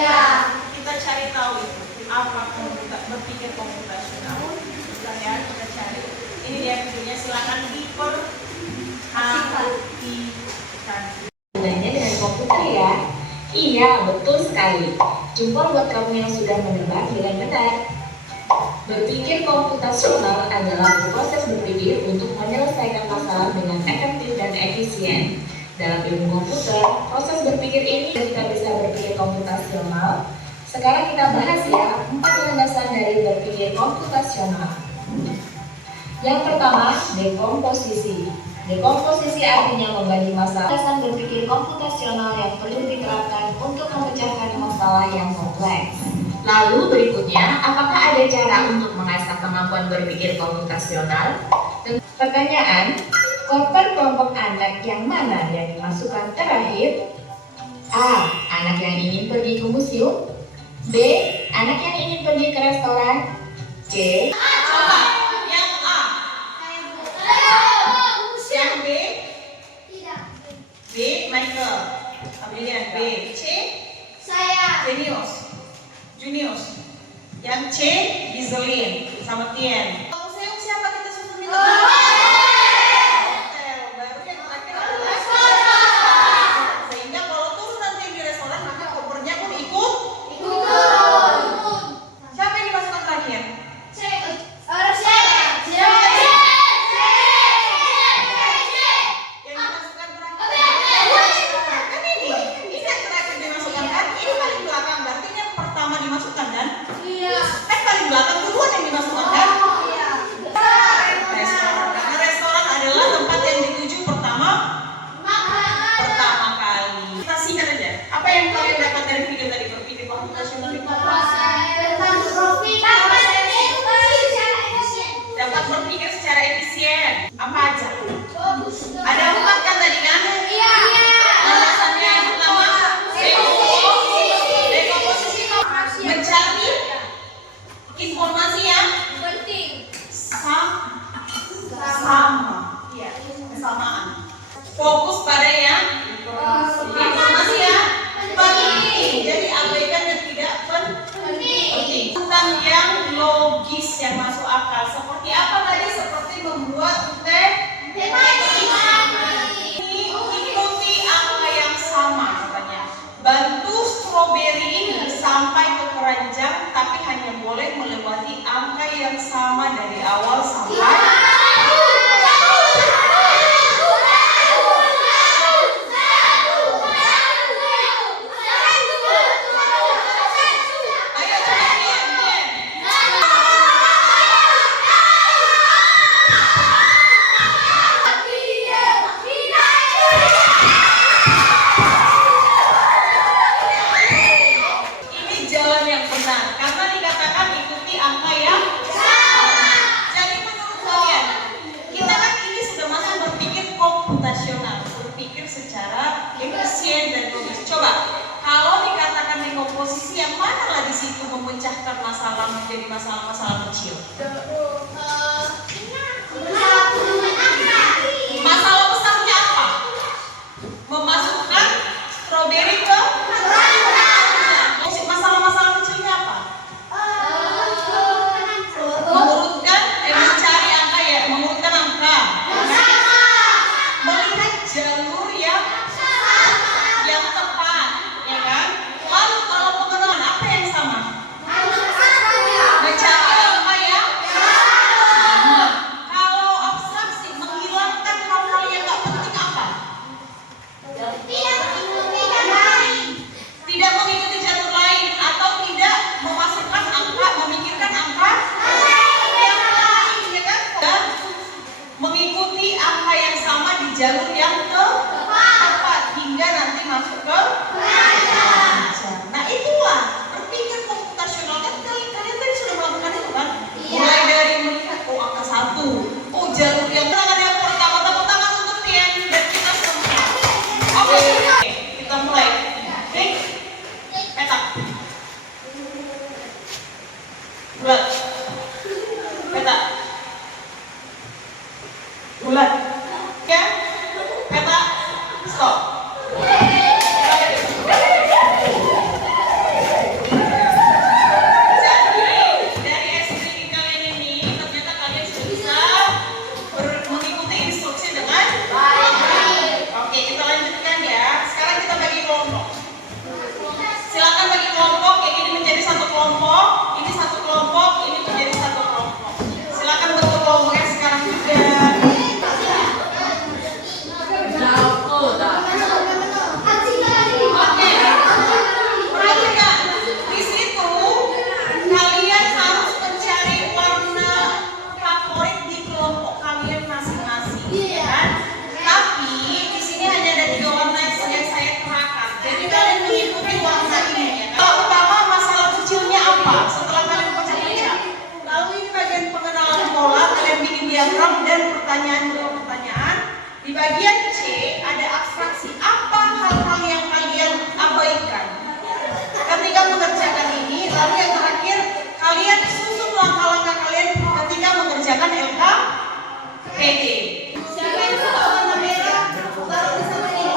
Kita cari tahu itu apa berpikir komputasional. Bentar ya, kita cari. Ini dia videonya, silakan diperhatikan. Bedanya dengan komputer ya? Iya, betul sekali. Jempol buat kamu yang sudah menebak dengan benar. Berpikir komputasional adalah proses berpikir untuk menyelesaikan masalah dengan efektif dan efisien. Dalam ilmu komputer, proses berpikir ini kita bisa berpikir komputasional. Sekarang kita bahas ya 4 landasan dari berpikir komputasional. Yang pertama, dekomposisi. Dekomposisi artinya membagi masalah. Landasan berpikir komputasional yang perlu diterapkan untuk memecahkan masalah yang kompleks. Lalu berikutnya, apakah ada cara untuk mengasah kemampuan berpikir komputasional? Pertanyaan, korban kelompok anak yang mana yang dimasukkan terakhir? A. Anak yang ingin pergi ke museum. B. Anak yang ingin pergi ke restoran. C. Coba, yang A. Yang B. B. Michael. Kemudian B. C. Junius. Yang C. Gizelin sama Tien. Museum siapa kita susun itu? Hotel. Baru yang terakhir adalah restoran. Sehingga kalau turun nanti di restoran maka kopernya pun ikut. Siapa yang dimasukkan terakhir? Yang dimasukkan terakhir. Kan ini yang terakhir dimasukkan kan? Ini paling belakang, berarti yang pertama dimasukkan kan? Kan paling belakang duluan yang dimasukkan kan? Restoran. Karena restoran adalah tempat yang dituju pertama kali. Kita singkat aja. Apa yang kalian dapat dari video tadi berpikir komputasional itu apa? Dapat berpikir secara efisien. Apa aja? Ada 4 kan tadi kan? Landasannya yang pertama dekomposisi, mencari informasi yang sama, ya, kesamaan. Fokus pada yang informasi yang penting. Jadi abaikan yang tidak penting. Tentang yang logis yang masuk akal. Seperti apa tadi? Seperti membuat ikuti angka yang sama katanya. Bantu stroberi ini sampai ke keranjang, tapi hanya boleh melewati angka yang sama dari awal sampai. Ayo coba Tien. Ini jalan yang benar karena dikatakan ikuti angka yang sama. Jadi menurut kalian, kita kan ini sudah masuk berpikir komputasional, berpikir secara efisien dan logis. Coba, kalau dikatakan dekomposisi, yang mana lah di situ memecahkan masalah menjadi masalah-masalah kecil? Masalah besarnya apa? Memasukkan stroberi ke masalah-masalah kecilnya apa? Mencari angka ya, mengurutkan angka. Melihat jalur yang tepat, ya kan? Lalu kalau pengenalan apa yang sama? Mencari angka yang sama. Kalau abstraksi, menghilangkan hal-hal yang tak penting apa? Tidak mengikuti jalur lain atau tidak memasukkan angka, memikirkan angka yang lain, ya kan? Dan mengikuti angka yang sama di jalur yang tepat hingga nanti masuk ke keranjang. Nah itulah berpikir komputasional kan, kalian tadi sudah melakukan itu kan? Mulai dari melihat angka 1, jalur yang yang pertama, tepuk tangan untuk Tien dan kita semua. Oke, kita mulai. Petak. Bulat. Petak. Bulat. Ya. Petak. Stop. diagram dan pertanyaan dua pertanyaan. Di bagian C ada abstraksi apa hal-hal yang kalian abaikan ketika mengerjakan ini. Lalu yang terakhir, kalian susun langkah-langkah kalian ketika mengerjakan LKPD. Siapa yang suka warna merah? Taruh di sana ini.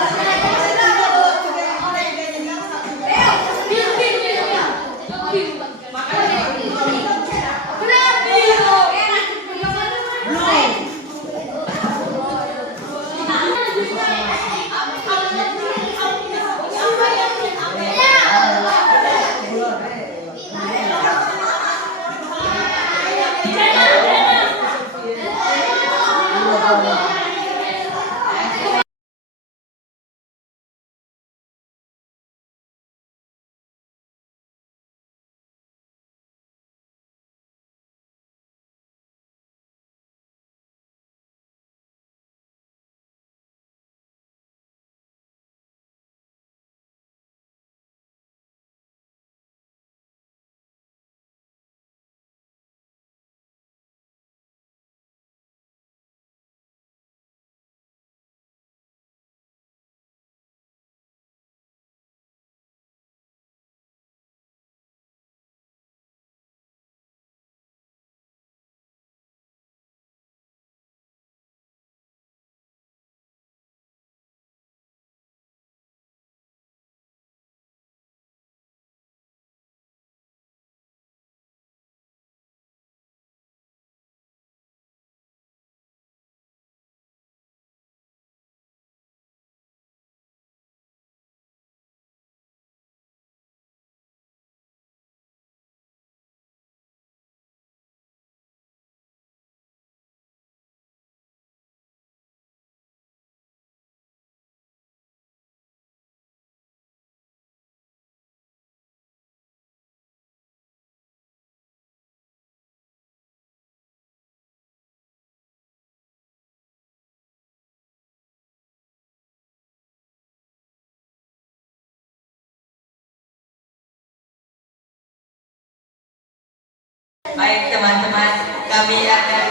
Baik teman-teman, kami akan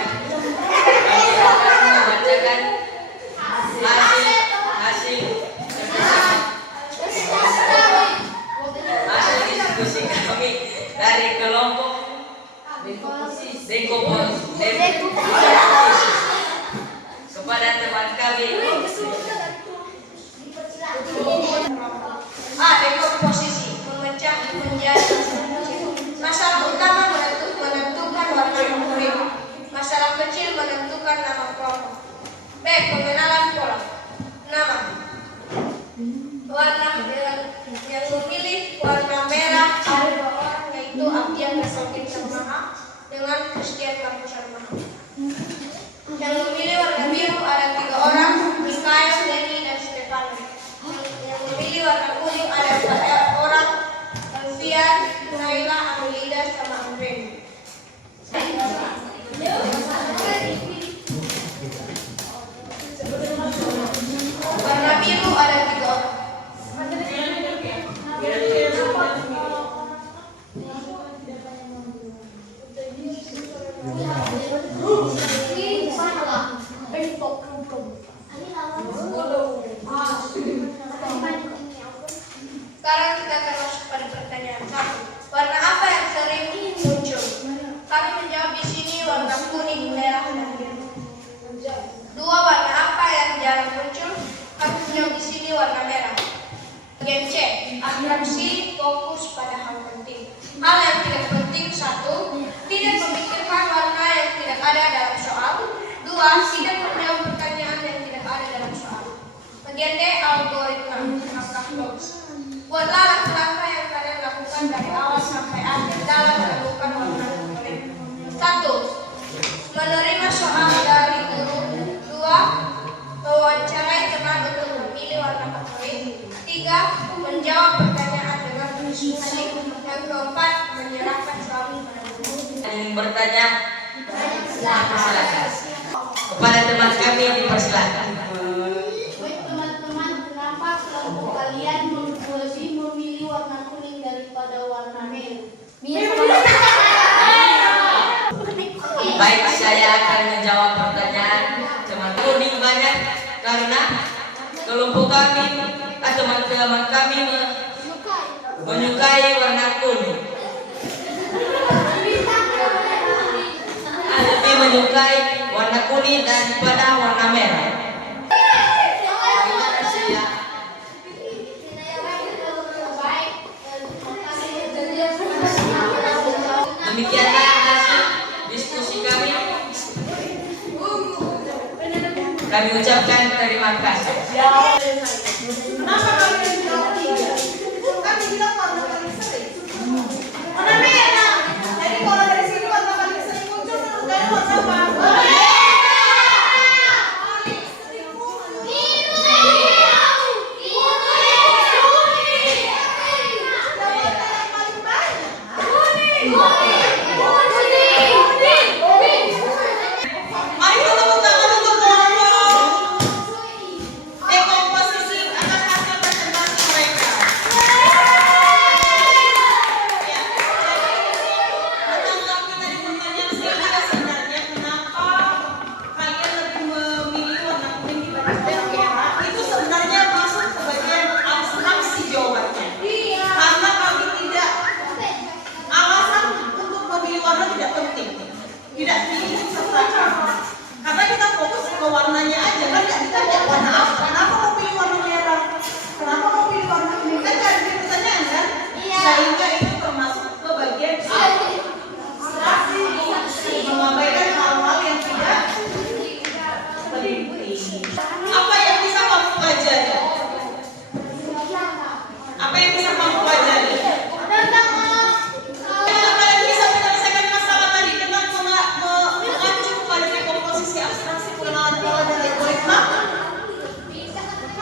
membacakan hasil diskusi kami dari kelompok dekomposisi kepada teman kami. Dekomposisi memecah menjadi masalah utama menentukan warna kuning. Masalah kecil menentukan nama kelompok. B. Pengenalan pola. Nama. Warna yang memilih warna merah ada 2 orang, yaitu Abdian Rasokin Sarmaha dengan Christian Markus Sarmaha. Yang memilih warna biru ada 3 orang, Mikael, Denny, dan Stefano. Yang memilih warna kuning ada 4 orang, Alfian, Naila, Amelida, sama Andre. Warna biru ada 3 orang. Sekarang kita akan masuk pada pertanyaan 1. Warna apa yang sering muncul? Kami menjawab di sini warna kuning, merah, dan biru. 2. Warna apa yang jarang muncul? Kami menjawab di sini warna merah. Bagian C. Atraksi, fokus pada hal penting. Hal yang tidak penting. 1. Tidak memikirkan warna yang tidak ada dalam soal. 2. Tidak menjawab pertanyaan yang tidak ada dalam soal. Bagian D. Algoritma. Langkah logis. Buatlah langkah-langkah yang kalian lakukan dari awal sampai akhir dalam menemukan warna favorit. 1. Menerima soal dari guru. 2. Mewawancarai teman untuk memilih warna favorit. 3. Menjawab pertanyaan dengan diskusi. Yang keempat, menyerahkan soal pada guru. Ingin bertanya, silakan. Kepada teman kami dipersilakan. Baik teman-teman, kenapa kelompok kalian memilih warna kuning daripada warna merah? Baik, saya akan menjawab pertanyaan teman kuning banyak karena kelompok kami, teman-teman kami menyukai warna kuning. Lebih menyukai warna kuning daripada warna merah. Terima kasih ya. Demikianlah hasil diskusi kami. Kami ucapkan terima kasih. Kenapa kalian bilang tiga? Kami bilang warna paling sering. Warna merah. Jadi kalau dari sini warna paling sering muncul menurut kalian warna apa? Mari kita tepuk tangan untuk Borong. Dekomposisi atas hasil presentasi mereka. Ya, menanggapi dari pertanyaan sehingga sebenarnya kenapa kalian lebih memilih warna kuning dibandingkan merah? Itu sebenarnya masuk ke bagian abstraksi jawabannya. Karena kami tidak alasan untuk memilih warna tidak penting. Tidak pilih sertakan. Karena kita fokus ke warnanya aja, kan nggak ditanya warna apa. Kenapa mau pilih warna merah? Kenapa mau pilih warna kuning? Kan nggak ada pertanyaan kan? Sehingga itu termasuk ke bagian abstraksi, mengabaikan hal-hal yang tidak penting. Apa yang bisa kamu pelajari? Apa yang bisa kamu pelajari? Kalian bisa menyelesaikan masalah tadi dengan mengacu pada dekomposisi abstraksi pengenalan pola dan algoritma.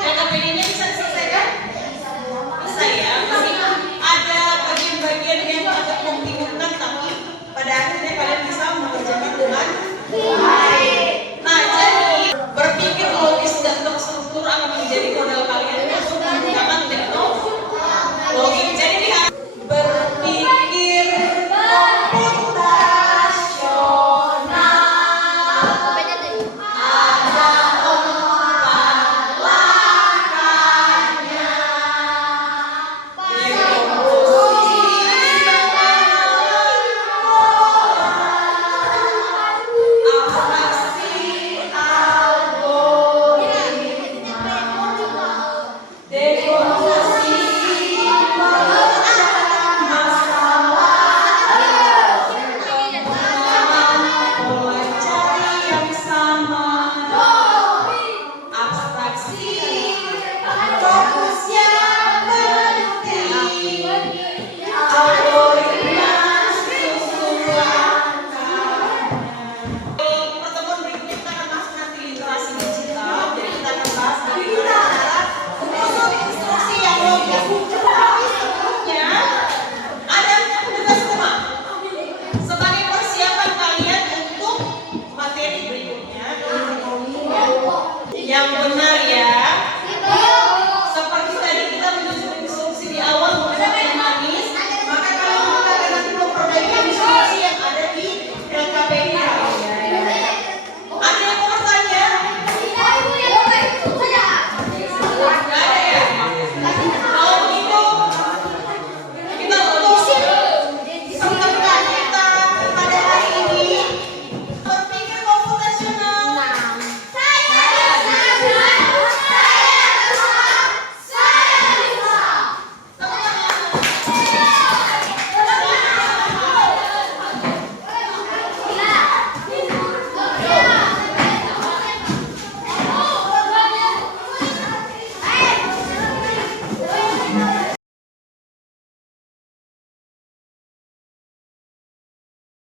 LKPD-nya bisa diselesaikan? Bisa ya. Masih ada bagian-bagian yang agak membingungkan, tapi pada akhirnya kalian bisa mengerjakan dengan baik. Nah, jadi berpikir logis dan terstruktur akan menjadi modal kalian untuk menggunakan teknologi. Jadi diharapkan berpikir pola cari yang sama, abstraksi, fokus yang penting, algoritma susulan. Pertemuan berikutnya kita akan masuk nanti literasi digital. Jadi kita akan bahas bagaimana cara menyusun instruksi yang logis. Tapi sebelumnya ada tugas rumah sebagai persiapan kalian untuk materi berikutnya. Yang benar ya.